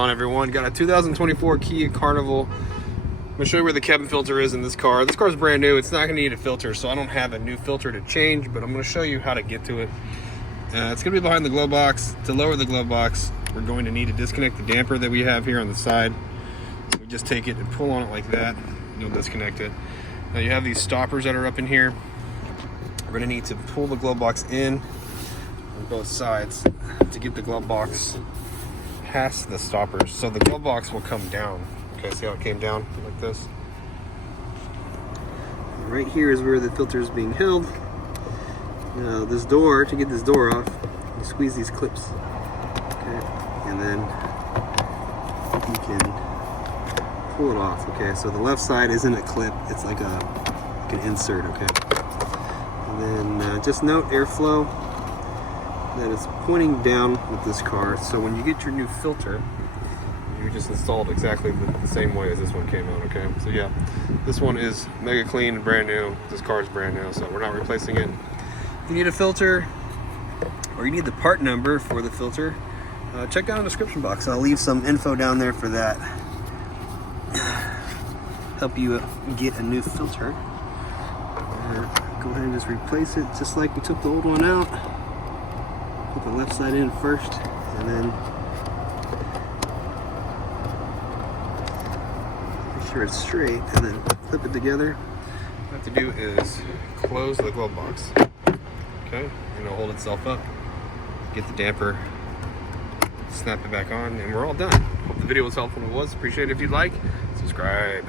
On everyone, got a 2024 Kia Carnival. I'm gonna show you where the cabin filter is in this car. This car is brand new. It's not gonna need a filter, so I don't have a new filter to change, but I'm gonna show you how to get to it. It's gonna be behind the glove box. To lower the glove box, we're going to need to disconnect the damper that we have here on the side. So we just take it and pull on it like that, and you'll disconnect it. Now you have these stoppers that are up in here. We're gonna need to pull the glove box in on both sides to get the glove box past the stoppers, so the glove box will come down. Okay, see how it came down like this? And right here is where the filter is being held. Now this door, to get this door off, you squeeze these clips, okay, and then you can pull it off. Okay, so the left side isn't a clip, it's like an insert. Okay, and then just note airflow, that it's pointing down with this car. So when you get your new filter, you just installed exactly the same way as this one came out. Okay, so yeah, this one is mega clean and brand new. This car is brand new, so we're not replacing it. If you need a filter or you need the part number for the filter, check out the description box. I'll leave some info down there for that. Help you get a new filter. Go ahead and just replace it just like we took the old one out. Put the left side in first, and then make sure it's straight, and then clip it together. What you have to do is close the glove box. Okay, and it'll hold itself up. Get the damper, snap it back on, and we're all done. Hope the video was helpful. If it was, appreciate it if you'd like. Subscribe.